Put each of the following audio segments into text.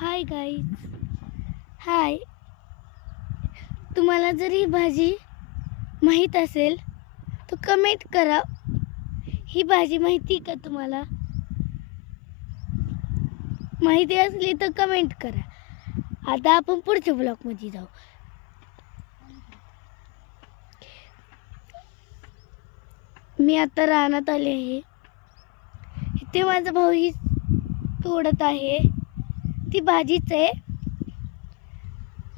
Hi guys. हाय. तुम्हाला जर ही भाजी माहीत असेल तर कमेंट करा. ही भाजी माहिती का तुम्हाला? माहिती असली तर कमेंट करा. आता आपण पुढच्या ब्लॉगमध्ये जाऊ. मी आता रानात आले आहे. इथे माझा भाऊ ही तोडत आहे. ती भाजीच आहे.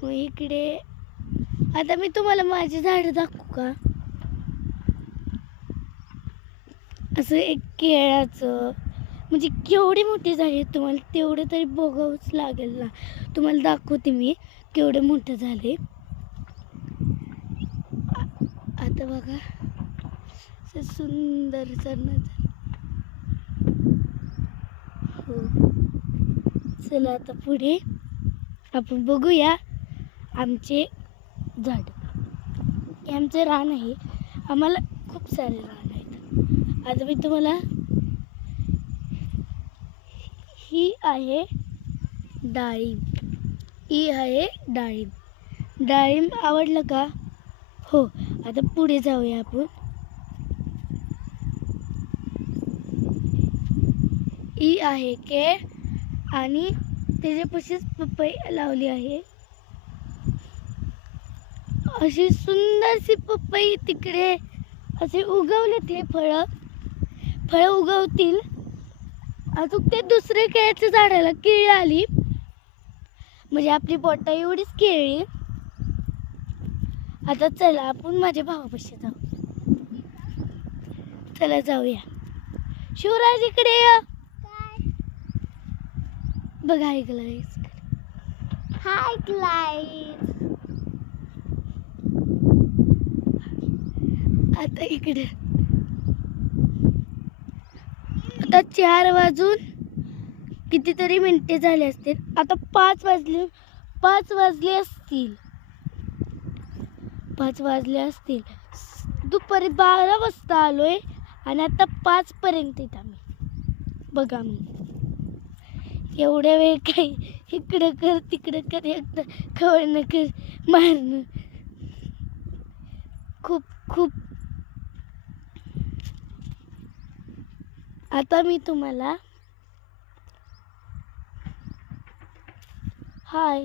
मग इकडे आता मी तुम्हाला माझे झाड दाखवू का? असं एक केळाचं, म्हणजे केवढे मोठे झाले. तुम्हाला तेवढं तरी बघावंच लागेल ना. तुम्हाला दाखवते मी केवढे मोठे झाले. आता बघा सुंदर नजारा. हो, चला आता पुढे आपण बघूया आमचे झाड. हे आमचं रान आहे. आम्हाला खूप सारे रान आहेत. आता मी तुम्हाला ही आहे डाळिंब. ही आहे डाळिंब. डाळिंब आवडलं का? हो. आता पुढे जाऊया आपण. ही आहे केळ आणि त्याच्यापाशीच पपई लावली आहे. अशी सुंदरशी पपई तिकडे असे उगवले. ते फळं उगवतील. अजून ते दुसऱ्या केळ्याच्या झाडाला केळी आली, म्हणजे आपली बोटा एवढीच केळी. आता चला आपण माझ्या भावापाशी जाऊ. चला जाऊया. शिवराज इकडे ये. बघा ऐकलं. हाय क्लाइड. आता इकडे आता 4 वाजून कितीतरी मिनिटे झाले असतील. आता 5 वाजले असतील. 5 वाजले असतील. दुपारी 12 वाजता आलोय आणि आता 5 पर्यंत येत आम्ही. बघा मी एवढ्या वेळ काही इकडं कर तिकडं कर, एकदा खवळणं कर, मारणं. खूप आता मी तुम्हाला हाय